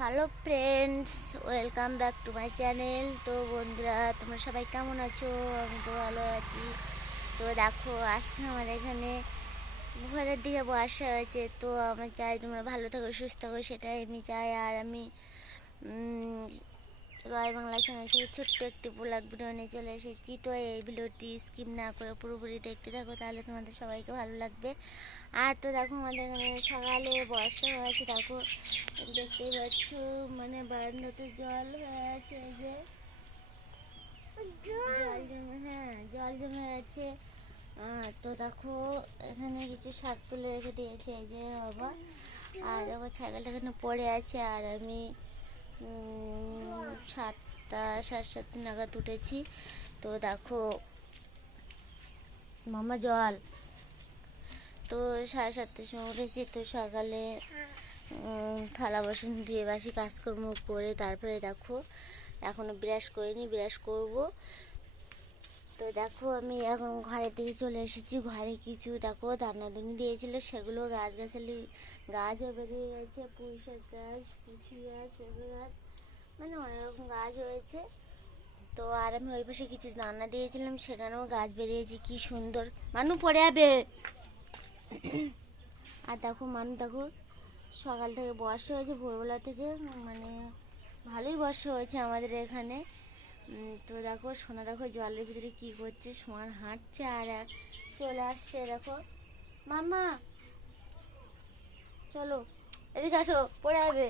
Hello friends, welcome back to my channel. তো বন্ধুরা, তোমরা সবাই কেমন আছো? আমি তো ভালো আছি। তো দেখো, আজকে আমার এখানে ঘরের দিকে বর্ষা হয়েছে। তো আমি চাই তোমরা ভালো থাকো, সুস্থ থাকো, সেটাই আমি চাই। আর আমি রয় বাংলা চ্যানেল থেকে ছোট্ট একটি ব্লগ ভিডিও নিয়ে চলে এসেছি। তো এই ভিডিওটি স্কিপ না করে পুরোপুরি দেখতে থাকো, তাহলে তোমাদের সবাইকে ভালো লাগবে। আর তো দেখো, আমাদের এখানে সকালে বর্ষা হয়েছে। দেখো, দেখতেই পাচ্ছ, মানে বারান্দাতে জল হয়ে আছে। এই যে জল জমে, হ্যাঁ জল জমে আছে। তো দেখো, এখানে কিছু শাক তুলে রেখে দিয়েছে, এই যে বাবা। আর দেখো, সাইকেলটা এখানে পড়ে আছে। আর আমি 7টা, সাড়ে 7টা নাগাদ উঠেছি। তো দেখো মামা জল, তো 7:30টার সময় উঠেছি। তো সকালে থালা বাসন ধুয়ে বাসি কাজকর্ম করে তারপরে দেখো, এখনও ব্রাশ করিনি, ব্রাশ করব। তো দেখো, আমি এখন ঘরের দিকে চলে এসেছি। ঘরে কিছু দেখো দানাদানি দিয়েছিল, সেগুলো গাছগাছালি গাছও বেরিয়ে গেছে। পুঁইশাক গাছ, কুচি গাছ, পেঁপে গাছ, মানে অনেক রকম গাছ হয়েছে। তো আর আমি ওই পাশে কিছু দানা দিয়েছিলাম, সেখানেও গাছ বেরিয়েছে। কি সুন্দর! মানু পড়ে যাবে। আর দেখো দেখো, সকাল থেকে বর্ষা হয়েছে, ভোরবেলা থেকে, মানে ভালোই বর্ষা হয়েছে আমাদের এখানে। তো দেখো, সোনা দেখো জলের ভিতরে কি করছে, সোনার হাঁটছে আর চলে আসছে। দেখো মামা, চলো এদিকে আসো, পড়ে যাবে।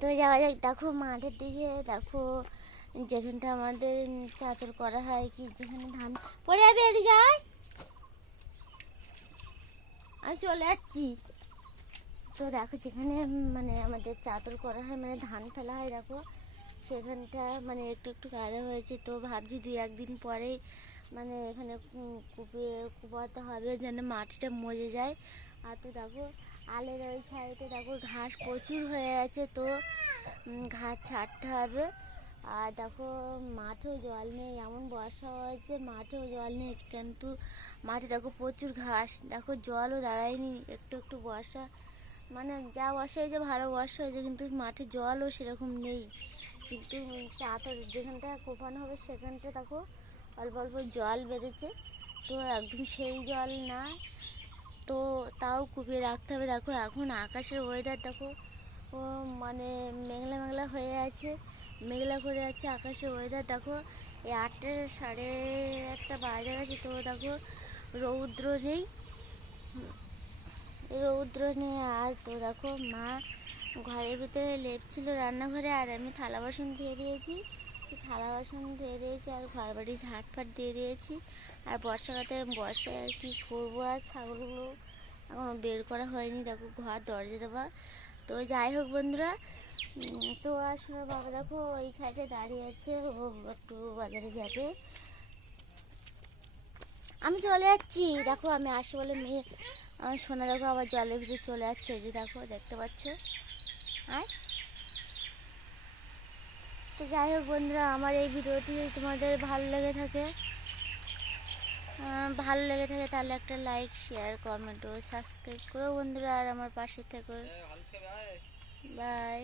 তো যাওয়া যাক। দেখো মাঠের দিকে, দেখো যেখানটা আমাদের চাদর করা হয়, কি যেখানে ধান পড়ে যাবে, এদিকে আয়, আমি চলে যাচ্ছি। তো দেখো, যেখানে মানে আমাদের চাদর করা হয়, মানে ধান ফেলা হয়, দেখো সেখানটা মানে একটু একটু কাদা হয়েছে। তো ভাবছি 2-1 দিন পরেই মানে এখানে কুপাতে হবে, যেন মাটিটা মজে যায়। আর তো দেখো, আলের ওই সাইডে দেখো ঘাস প্রচুর হয়ে আছে, তো ঘাস ছাড়তে হবে। আর দেখো, মাঠেও জল নেই, এমন বর্ষা হয়েছে, মাঠেও জল নেই, কিন্তু মাঠে দেখো প্রচুর ঘাস। দেখো জলও দাঁড়ায়নি, একটু একটু বর্ষা, মানে যা বর্ষা হয়েছে ভালো বর্ষা হয়েছে, কিন্তু মাঠে জলও সেরকম নেই। কিন্তু চাদর যেখানটা কোপানো হবে সেখানটা দেখো অল্প অল্প জল বেঁধেছে। তো একদম সেই জল না, তো তাও কুপিয়ে রাখতে হবে। দেখো এখন আকাশের ওয়েদার দেখো, ও মানে মেঘলা মেঘলা হয়ে আছে, মেঘলা করে আছে আকাশের ওয়েদার। দেখো এই 8টা, সাড়ে 8টা বাজে গেছে। তো দেখো রৌদ্র নেই, রৌদ্র নেই। আর তো দেখো, মা ঘরের ভিতরে লেপছিল রান্নাঘরে, আর আমি থালা বাসন ধুয়ে দিয়েছি, আর ঘর বাড়ি ঝাঁটফাট দিয়ে দিয়েছি। আর বর্ষায় আর কি করবো, আর ছাগলগুলো এখনও বের করা হয়নি। দেখো ঘর দরজা দেওয়া। তো যাই হোক বন্ধুরা, তো আসলে বাবা দেখো ওই সাইডে দাঁড়িয়ে আছে, ও একটু বাজারে যাবে, আমি চলে যাচ্ছি। দেখো আমি আসি বলে মেয়ে আমার সোনা দেখো আবার জলের ভিতরে চলে যাচ্ছে, এই যে দেখো দেখতে পাচ্ছ। আর তো যাই হোক বন্ধুরা, আমার এই ভিডিওটি তোমাদের ভালো লেগে থাকে তাহলে একটা লাইক, শেয়ার, কমেন্ট ও সাবস্ক্রাইব করো বন্ধুরা, আর আমার পাশে থেকো। বাই।